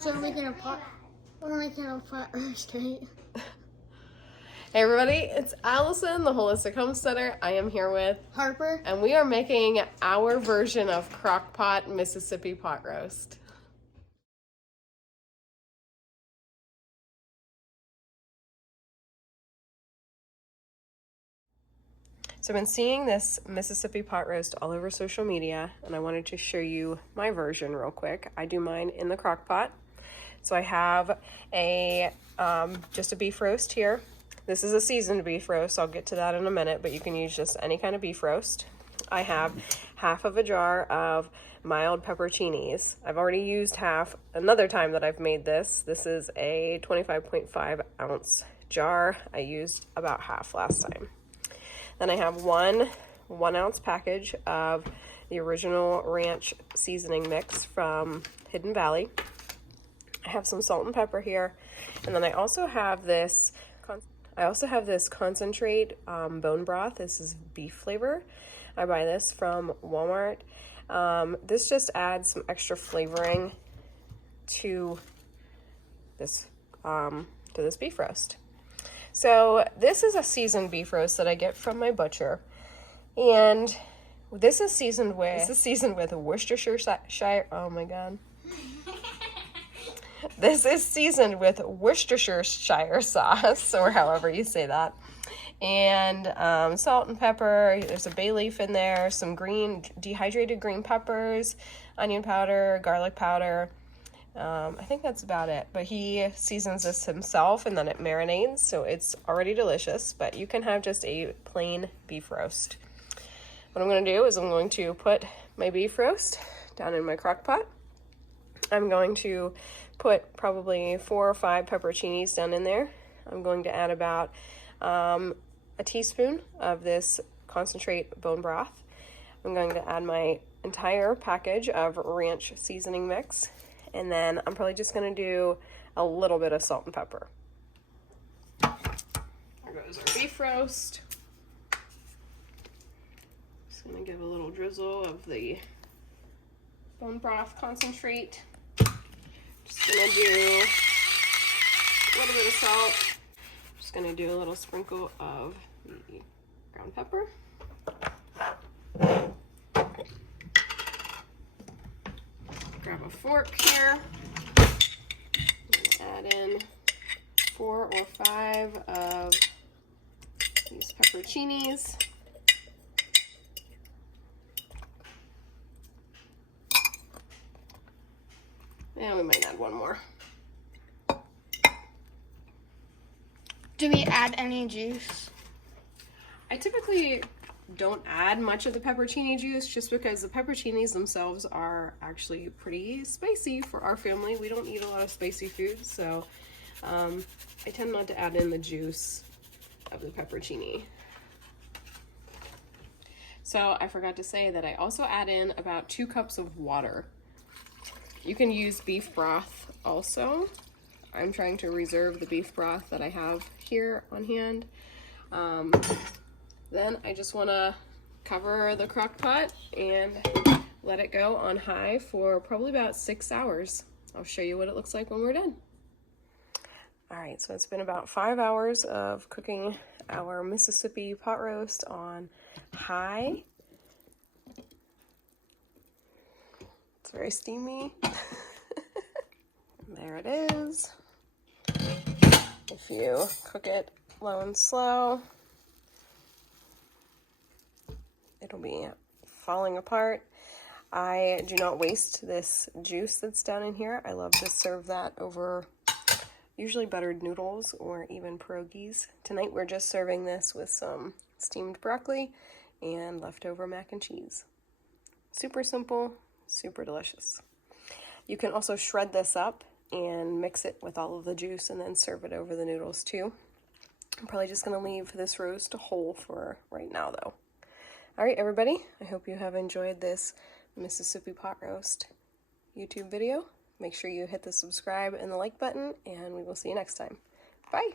So we're making a pot roast, right? Hey everybody, it's Allison, the Holistic Homesteader. I am here with Harper. And we are making our version of Crockpot Mississippi pot roast. So I've been seeing this Mississippi pot roast all over social media, and I wanted to show you my version real quick. I do mine in the crock pot. So I have a just a beef roast here. This is a seasoned beef roast. I'll get to that in a minute, but you can use just any kind of beef roast. I have half of a jar of mild pepperoncinis. I've already used half another time that I've made this. This is a 25.5 ounce jar. I used about half last time. Then I have one 1 ounce package of the original ranch seasoning mix from Hidden Valley. I have some salt and pepper here, and then I also have this concentrate bone broth. This is beef flavor. I buy this from Walmart. This just adds some extra flavoring to this beef roast. So this is a seasoned beef roast that I get from my butcher, and this is seasoned with Worcestershire. Oh my god. This is seasoned with Worcestershire sauce, or however you say that, and salt and pepper. There's a bay leaf in there, some dehydrated green peppers, onion powder, garlic powder. I think that's about it, but he seasons this himself and then it marinates, so it's already delicious, but you can have just a plain beef roast. What I'm going to do is I'm going to put my beef roast down in my crock pot. I'm going to put probably 4 or 5 pepperoncinis down in there. I'm going to add about a teaspoon of this concentrate bone broth. I'm going to add my entire package of ranch seasoning mix. And then I'm probably just going to do a little bit of salt and pepper. There goes our beef roast. Just going to give a little drizzle of the bone broth concentrate. Just going to do a little bit of salt. Just going to do a little sprinkle of the ground pepper. Grab a fork here, add in 4 or 5 of these pepperoncinis. And we might add one more. Do we add any juice? I typically don't add much of the pepperoni juice just because the pepperoncinis themselves are actually pretty spicy for our family. We don't eat a lot of spicy food, so I tend not to add in the juice of the pepperoni. So I forgot to say that I also add in about 2 cups of water. You can use beef broth also. I'm trying to reserve the beef broth that I have here on hand. Then I just want to cover the crock pot and let it go on high for probably about 6 hours. I'll show you what it looks like when we're done. All right, so it's been about 5 hours of cooking our Mississippi pot roast on high. It's very steamy. There it is. If you cook it low and slow, it'll be falling apart. I do not waste this juice that's down in here. I love to serve that over usually buttered noodles or even pierogies. Tonight we're just serving this with some steamed broccoli and leftover mac and cheese. Super simple, super delicious. You can also shred this up and mix it with all of the juice and then serve it over the noodles too. I'm probably just going to leave this roast whole for right now though. All right, everybody, I hope you have enjoyed this Mississippi pot roast YouTube video. Make sure you hit the subscribe and the like button, and we will see you next time. Bye.